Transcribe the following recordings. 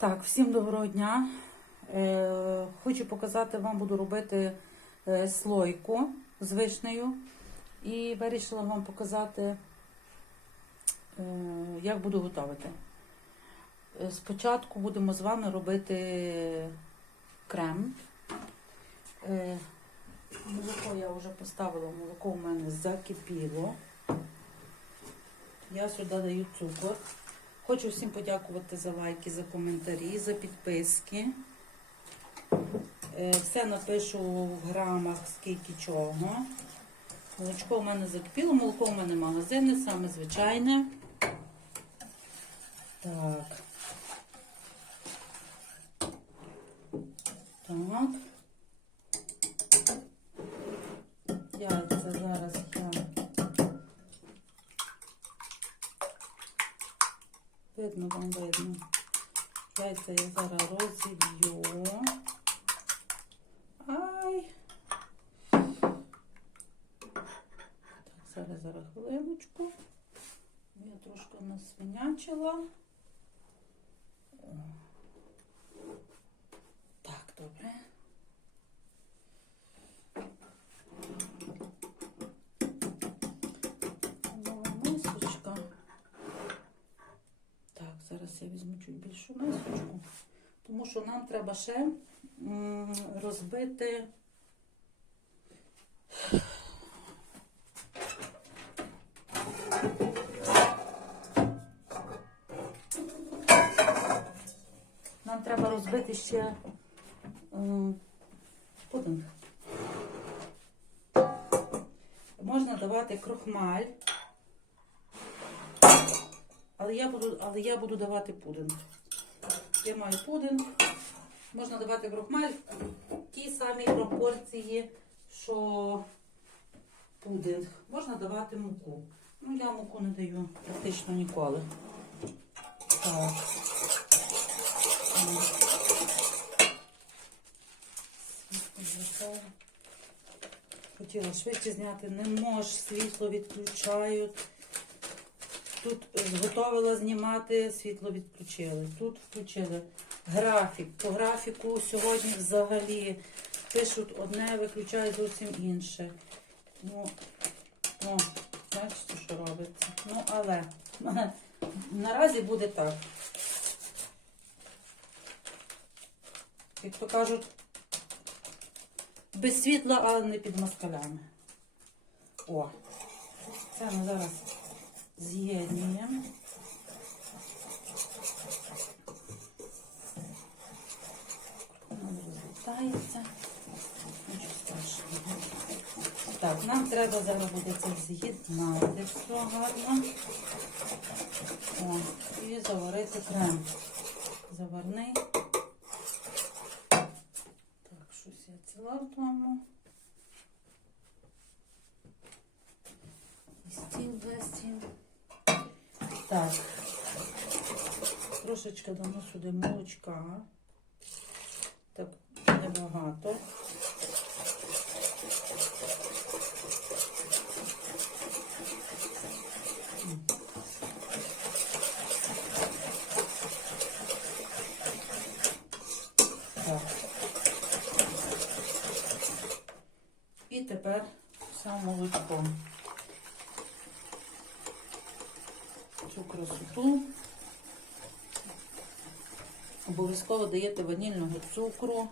Так, всім доброго дня. Е, хочу показати вам, буду робити е, слойку з вишнею. І вирішила вам показати, е, як буду готувати. Е, Спочатку будемо з вами робити крем. Е, молоко я вже поставила, молоко у мене закипіло. Я сюди даю цукор. Хочу всім подякувати за лайки, за коментарі, за підписки. Е, Все напишу в грамах, скільки чого. Молочко у мене закипіло, молоко у мене магазинне, саме звичайне. Так. Так. Яйця зараз я. Видно вам видно. Яйця я зараз розіб'ю. Ай. Так, зараз, зараз. Я трошки насвинячила. О. Так, добре. Нова мисочка. Так, зараз я візьму чуть більшу мисочку, тому що нам треба ще розбити. Нам треба розбити ще пудинг. Можна давати крохмаль. Але я буду, але я буду давати пудинг. Я маю пудинг. Можна давати крохмаль в тій самій пропорції, що пудинг. Можна давати муку. Ну, я муку не даю практично ніколи. Так. Хотіла швидше зняти, не можу, світло відключають. Тут готувала знімати, світло відключили. Тут включили графік. По графіку сьогодні взагалі пишуть одне, виключають зовсім інше. Ну, ну, бачите, що робиться. Ну, але наразі буде так. Як то кажуть, без світла, але не під москалями. О, це ми зараз з'єднуємо. Так, нам треба зараз буде це з'єднати все гарно. О, і заварити крем. Заварний. Так, щось я ціла в тому. І стіл без стіл. Так. Трошечки дамо сюди молочка. Так, небагато. М. Так. І тепер сам молочко. Цю красоту. Обов'язково даєте ванільного цукру.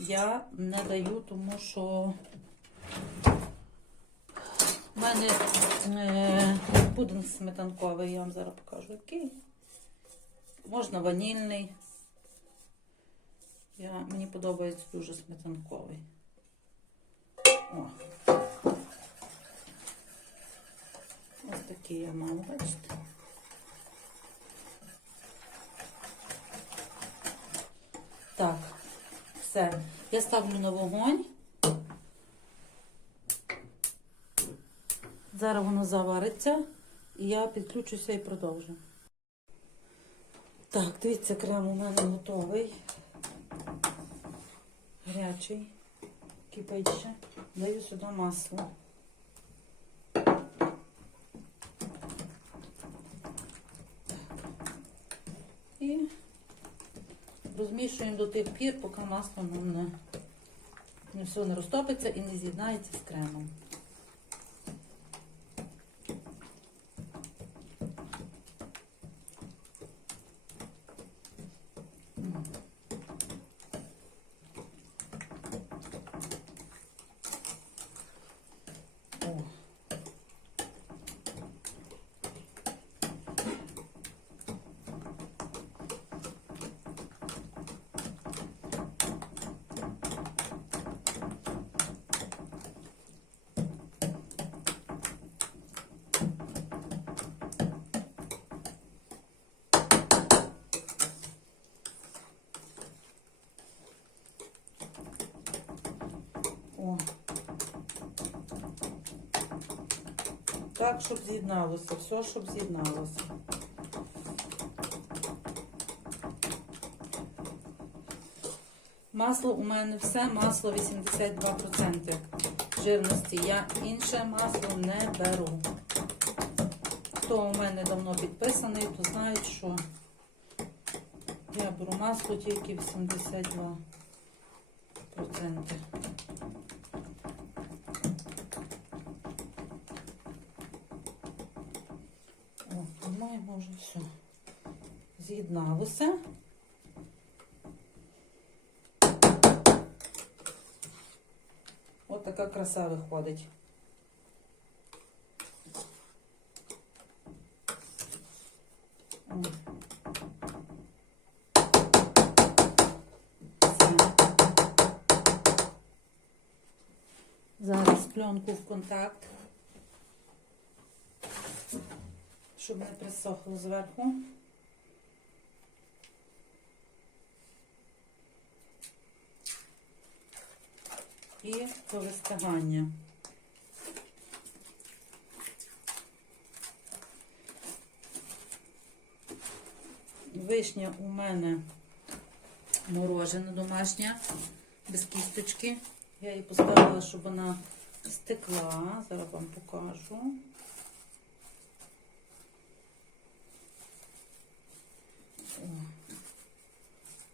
Я не даю, тому що в мене е, пудинг сметанковий, я вам зараз покажу який. Можна ванільний. Я, мені подобається дуже сметанковий. О. Ось такий я мала, бачите? Так, все. Я ставлю на вогонь. Зараз воно завариться, і я підключуся і продовжу. Так, дивіться, крем у мене готовий. Гарячий. Кипить ще. Даю сюди масло. І Розмішуємо до тих пір, поки масло нам не, не все не розтопиться і не з'єднається з кремом. О. О. Так, щоб з'єдналося, все, щоб з'єдналося. Масло у мене все, масло 82% жирності. Я інше масло не беру. Хто у мене давно підписаний, то знають, що я беру масло тільки 82%. О, по-моєму, вже все з'єдналося. От така краса виходить. Зараз пленку в контакт. щоб не присохло зверху. По вистигання. Вишня у мене морожена домашня, без кісточки. Я її поставила, щоб вона стекла. Зараз вам покажу. О,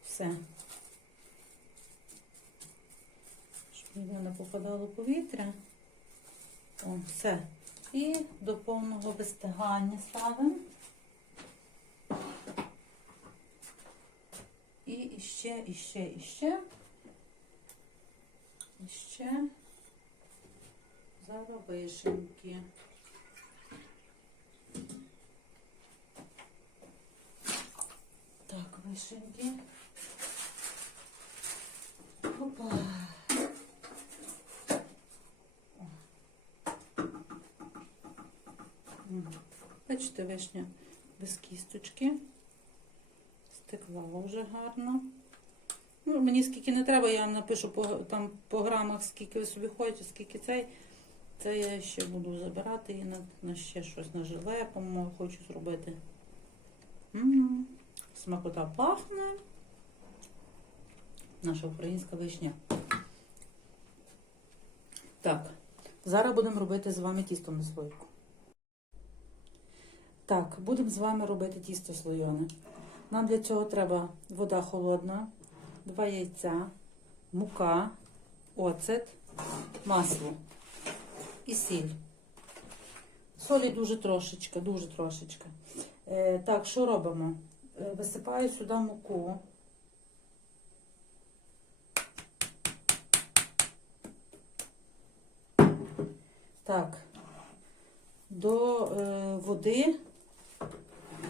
Все. Щоб ніде попадало повітря. О, все. І до повного вистигання ставимо. І іще, іще, іще. Іще. Зараз вишеньки. Так, вишеньки. Опа. О. М. Бачите, вишня без кісточки. Стекла вже гарно. Ну, мені скільки не треба, я вам напишу по, там, по грамах, скільки ви собі хочете, скільки цей. Це я ще буду забирати і на, на ще щось на желе, по-моєму, хочу зробити. М. Смакота пахне. Наша українська вишня. Так, зараз будемо робити з вами тісто на слойку. Так, будемо з вами робити тісто слойоне. Нам для цього треба вода холодна, два яйця, мука, оцет, масло і сіль. Солі дуже трошечка, дуже трошечка. Е, так, що робимо? Е, Висипаю сюди муку. Так, до е, води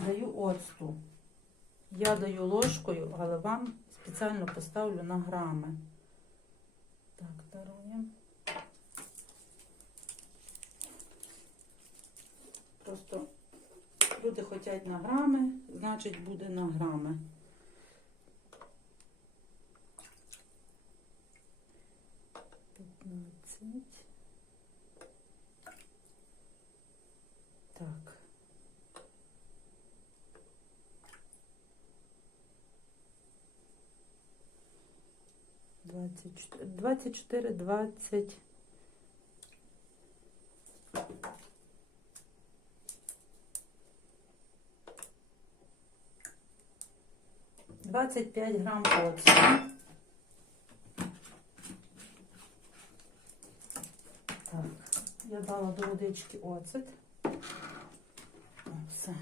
даю оцту. Я даю ложкою, але вам спеціально поставлю на грами. Так, даруємо. Просто люди хочуть на грами, значить буде на грами. 24, 24, 20. Двадцять п'ять грам оцту. Так, я дала до водички оцет. Все.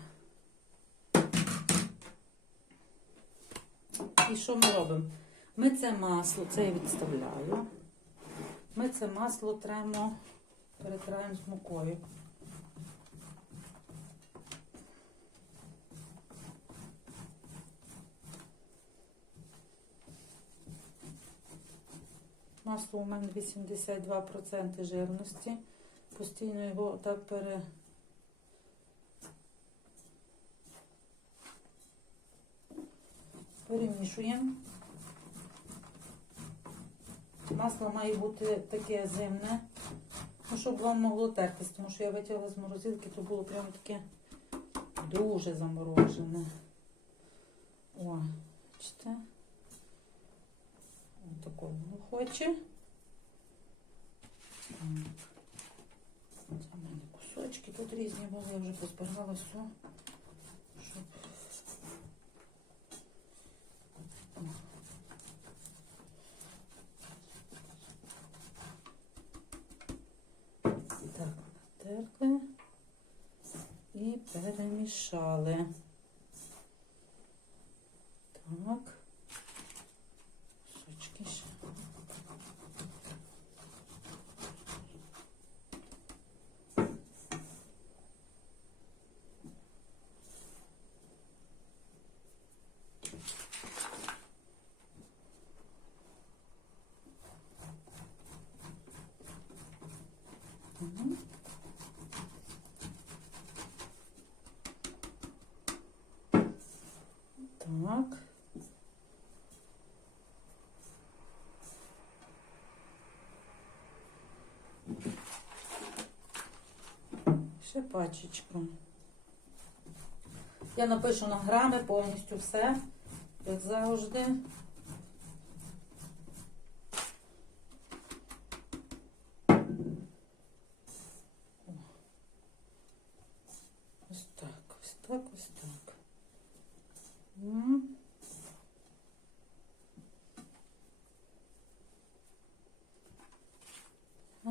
І що ми робимо? Ми це масло, це я відставляю. Ми це масло тремо, перетираємо з мукою. Масло у мене 82% жирності. Постійно його так пере... перемішуємо. Масло має бути таке зимне, ну, щоб вам могло тертись, тому що я витягла з морозилки, то було прямо таке дуже заморожене. О, бачите? Ось такого воно хоче. Це в мене кусочки тут різні були, я вже позбирала все, щоб Так, натерли і перемішали. Так. Кусочки ще. Мгм. Так. Ще пачечку. Я напишу на грами повністю все, як завжди. Ось так, ось так, ось так. М. А?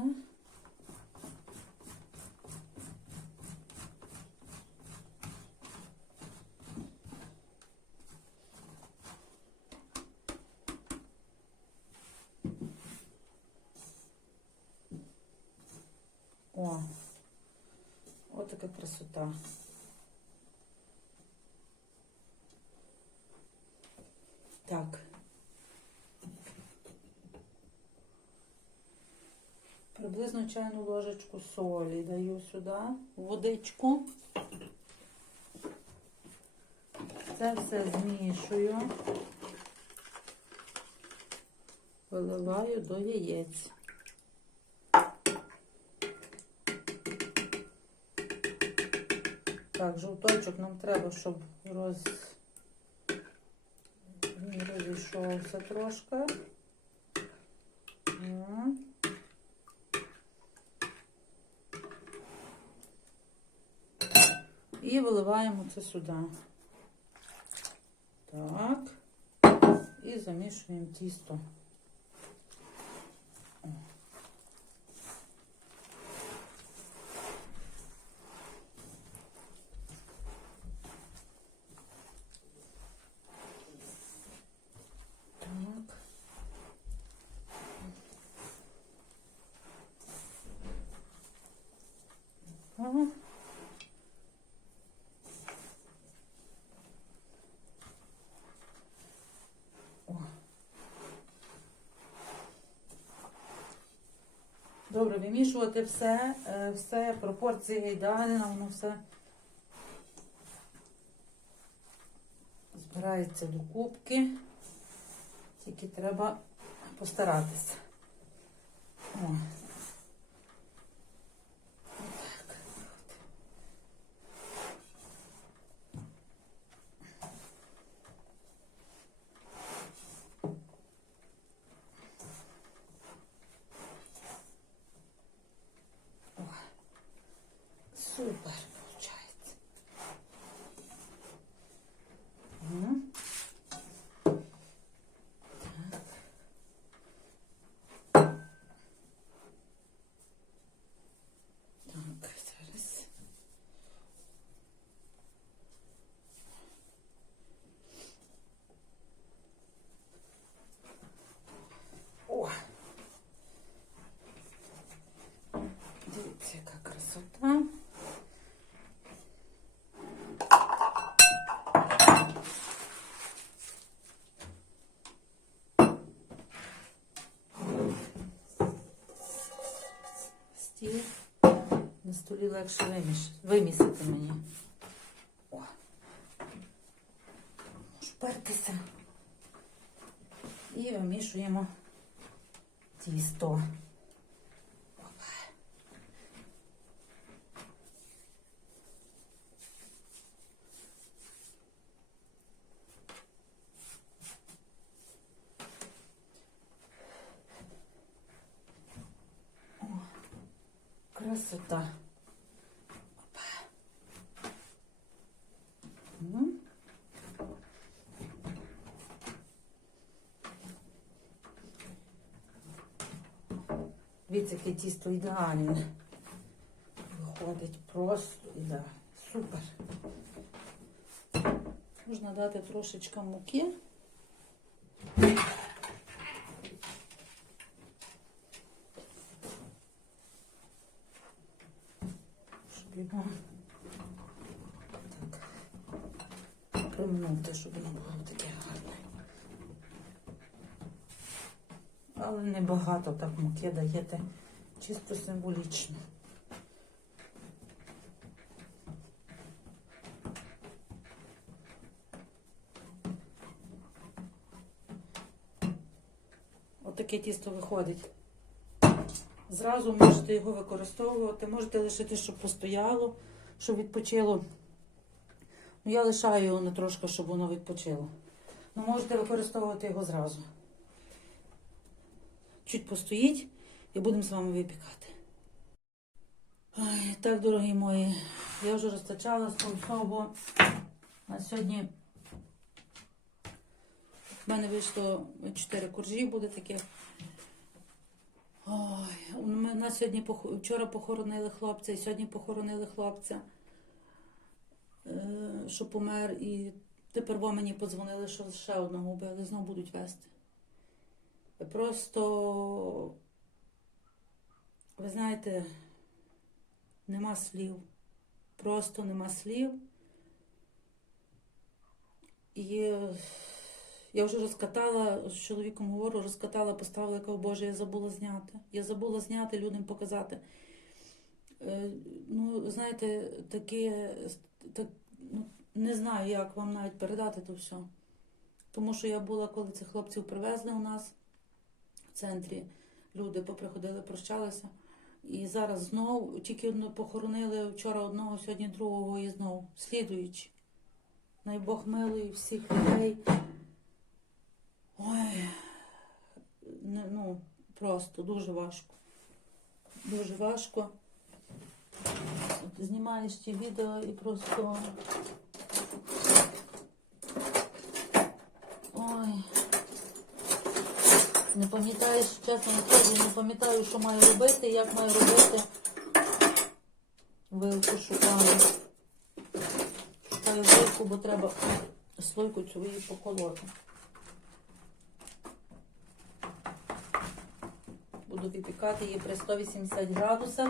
О, от така красота. Так. Приблизно чайну ложечку солі даю сюди, водичку. Це все змішую. Виливаю до яєць. Так, жовточок нам треба, щоб роз... він розійшовся трошки. І виливаємо це сюди. Так. І замішуємо тісто. Так. Ага. О. Добре, вимішувати все, е, все, пропорція ідеальна, воно все збирається до кубки. Тільки треба постаратися. О. Супер виходить. Мгм. Столі легше виміш... вимісити мені. О. Шпертися. І вимішуємо тісто. Опа. О, красота. Опа. М. Дивіться, яке тісто ідеальне. Виходить просто ідеально. Супер. Можна дати трошечка муки. Щоб його так примнути, щоб воно було таке гарне. Але небагато так муки даєте, чисто символічно. Отаке тісто виходить. Зразу можете його використовувати, можете лишити, щоб постояло, щоб відпочило. Ну, я лишаю його на трошки, щоб воно відпочило. Ну, можете використовувати його зразу. Чуть постоїть і будемо з вами випікати. Ой, так, дорогі мої, я вже розтачала бо на сьогодні в мене вийшло 4 коржі буде таких. Ой, ми на сьогодні вчора похоронили хлопця і сьогодні похоронили хлопця, е, що помер, і тепер мені подзвонили, що ще одного вбили, знову будуть вести. Просто, ви знаєте, нема слів. Просто нема слів. І я вже розкатала, з чоловіком говорю, розкатала, поставила, кажу, Боже, я забула зняти. Я забула зняти, людям показати. Е, Ну, знаєте, таке, так, ну, не знаю, як вам навіть передати то все. Тому що я була, коли цих хлопців привезли у нас в центрі, люди поприходили, прощалися. І зараз знов тільки похоронили вчора одного, сьогодні другого і знов слідуючи. Най Бог милує всіх людей. Ой, не, ну, просто дуже важко. Дуже важко. От знімаєш ті відео і просто. Ой. Не пам'ятаєш, чесно не кажу, не пам'ятаю, що маю робити, як маю робити. Вилку шукаю. Шукаю вилку, бо треба слойку цю її поколоти. Буду випікати її при 180 градусах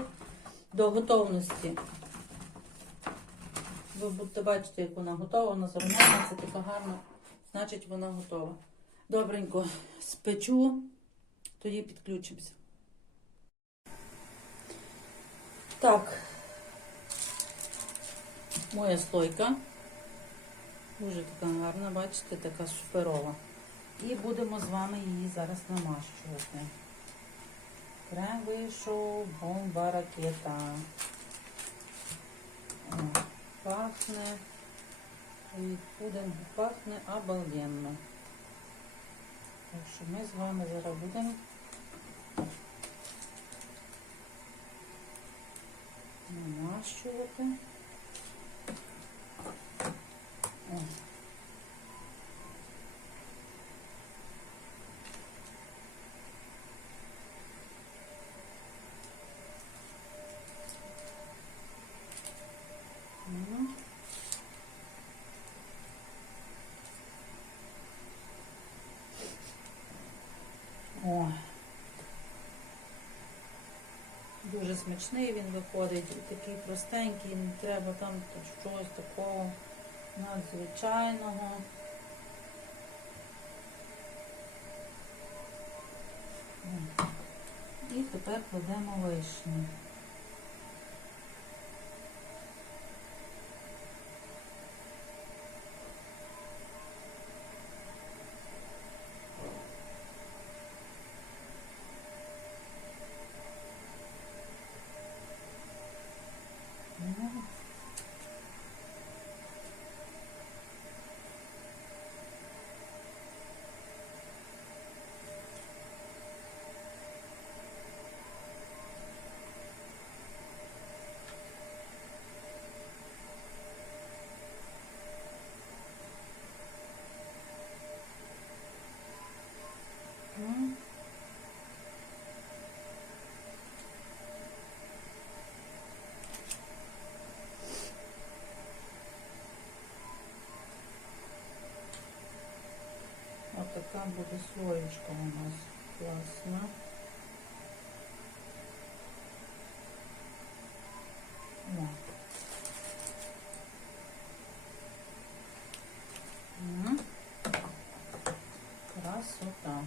до готовності. Ви будете бачити, як вона готова, вона зарум'яна, це така гарна, значить вона готова. Добренько спечу, тоді підключимося. Так, моя слойка. Дуже така гарна, бачите, така суперова. І будемо з вами її зараз намащувати. Крем вийшов, бомба ракета. Пахне. Від пудингу пахне обалденно. Так що ми з вами зараз будемо намащувати. О. Мгм. О. Дуже смачний він виходить, такий простенький, не треба там чогось такого надзвичайного. І тепер кладемо вишню. така буде слоєчка у нас класна. О. М. Красота.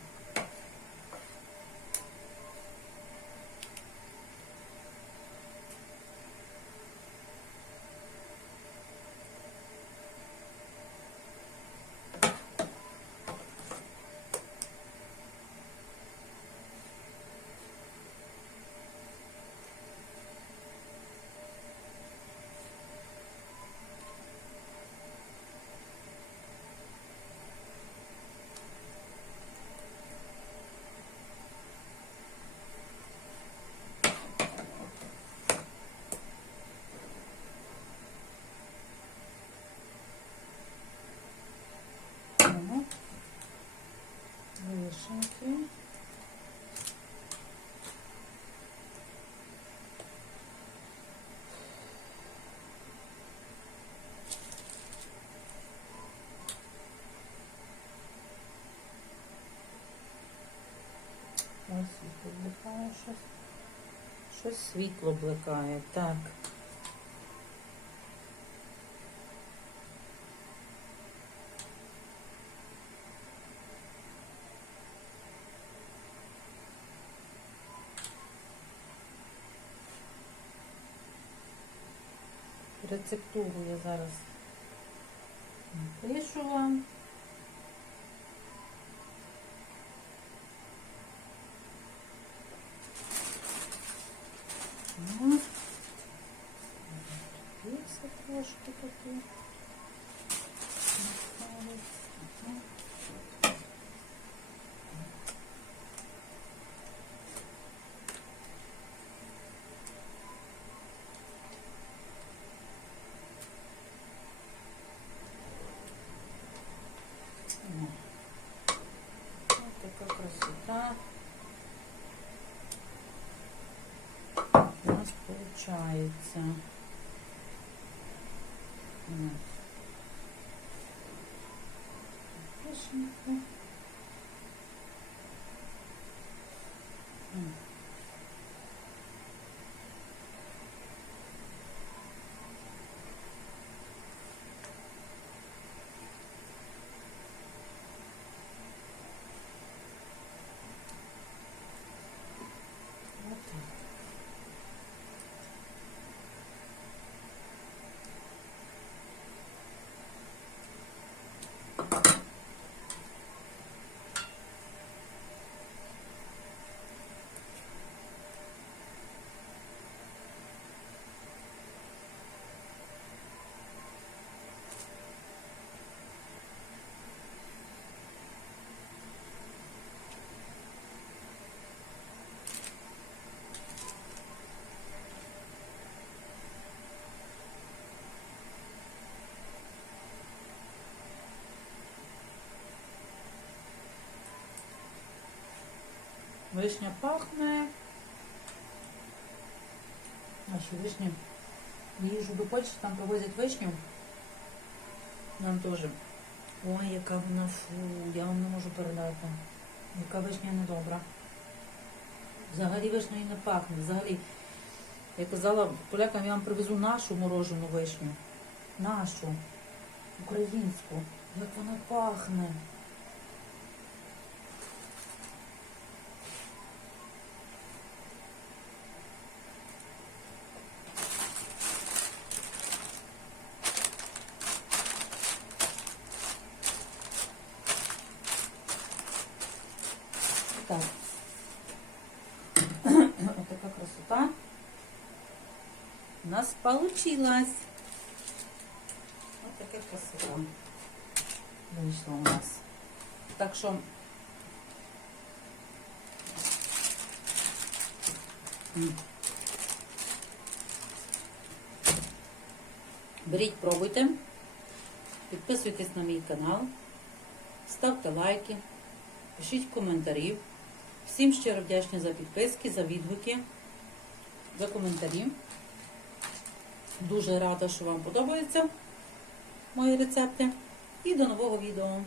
Ну, Вишеньки. Ось світло бликає щось. Щось світло бликає. Так. Рецептуру я зараз напишу вам. So. Вишня пахне. А ще вишня. Їжу до Польщі там привозять вишню. Нам теж. Ой, яка вона фу, я вам не можу передати. Яка вишня недобра. Взагалі вишня і не пахне. Взагалі, я казала полякам, я вам привезу нашу морожену вишню. Нашу. Українську. Як вона пахне. Так. Вот такая красота у нас получилась. Вот такая красота вышла у нас. Так что беріть, пробуйте, підписуйтесь на мій канал, ставте лайки, пишіть коментарі. Всім щиро вдячні за підписки, за відгуки, за коментарі. Дуже рада, що вам подобаються мої рецепти. І до нового відео.